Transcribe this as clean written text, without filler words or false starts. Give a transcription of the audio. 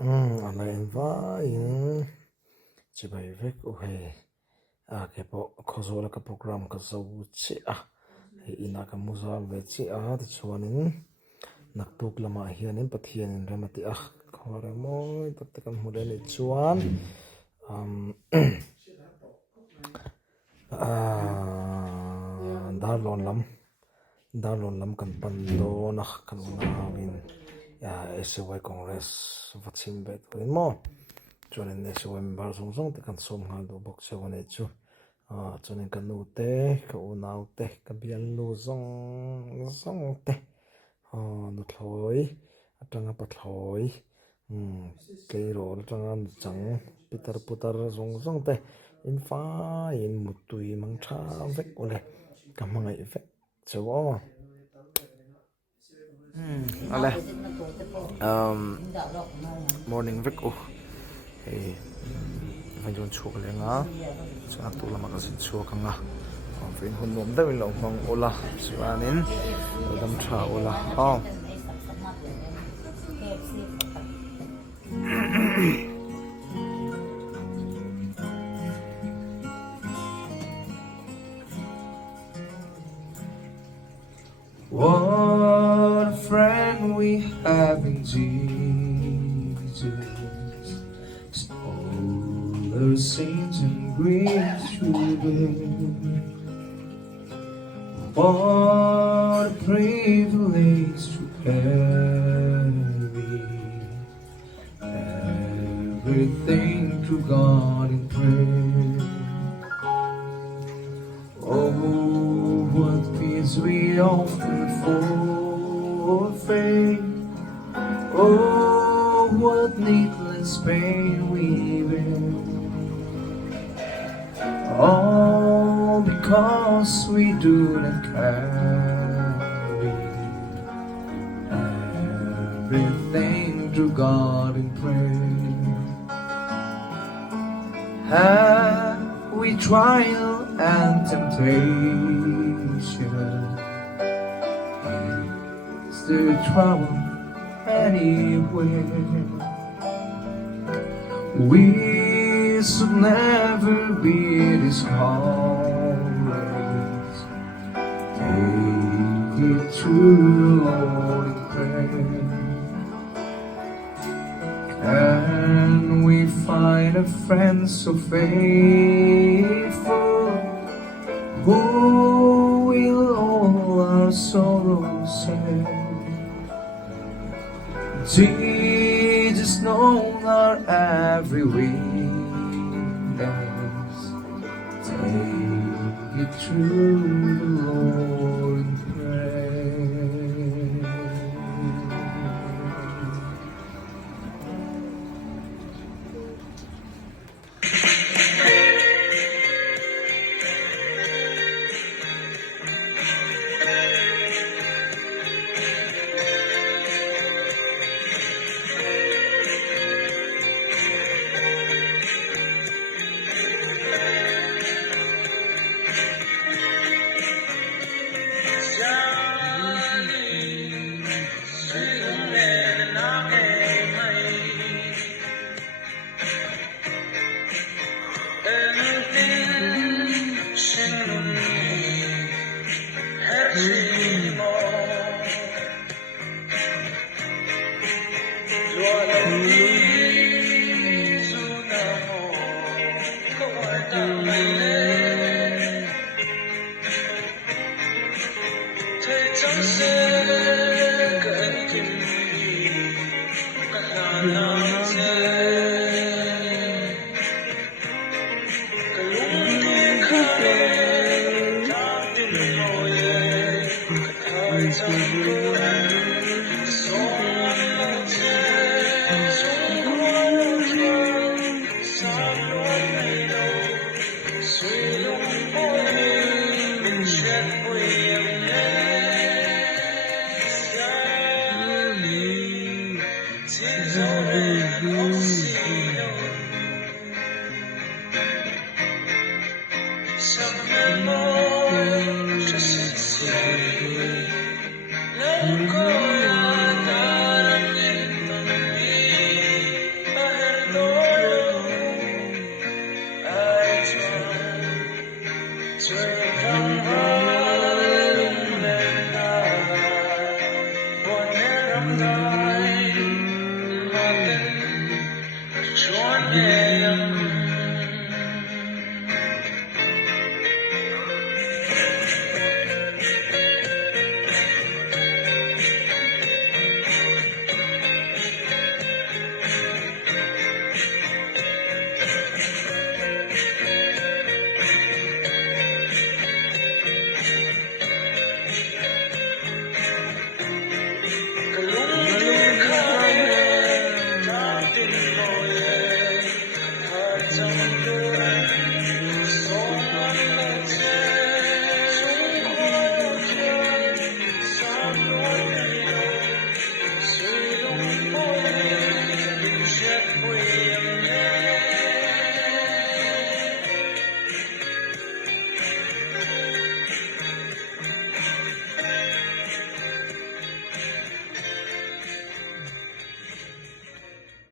Ala inva in chibai vek uhe kepo khozola ka program ka zo chi ina ka muzal ve chi ti chuanin naktuk lama hianin pathianin ramati khore moi tatte kan hmulen ni chuan darlon lam kan pan do nak kan unawin SY Congress vachim bet mo chuanin SY member zong te kan som ngal do bok chawane chu chuanin kan nu te ka unaw te ka bial lu zong te nu thloi atanga pathloi keirol atanga chang putar zong te in fa in mutui mang tha vek ole kamangai vek chawa ale morning vek hey vai jon chuk lenga chuan tu lama ka sin chuk anga vein hun nom da lo mang ola chuanin dam tha ola What a friend we have in Jesus, all our sins and griefs through them. What a privilege to carry everything to God in prayer. Oh, what peace we often forfeit. Oh, what needless pain we bear. All because we do not carry everything to God in prayer. Have we trial and temptation? Is there trouble anywhere? We should never be discouraged. Take it to the Lord in prayer. Can we find a friend so faithful, who will all our sorrows share? Jesus knows our every weakness. Take it to the Lord in prayer.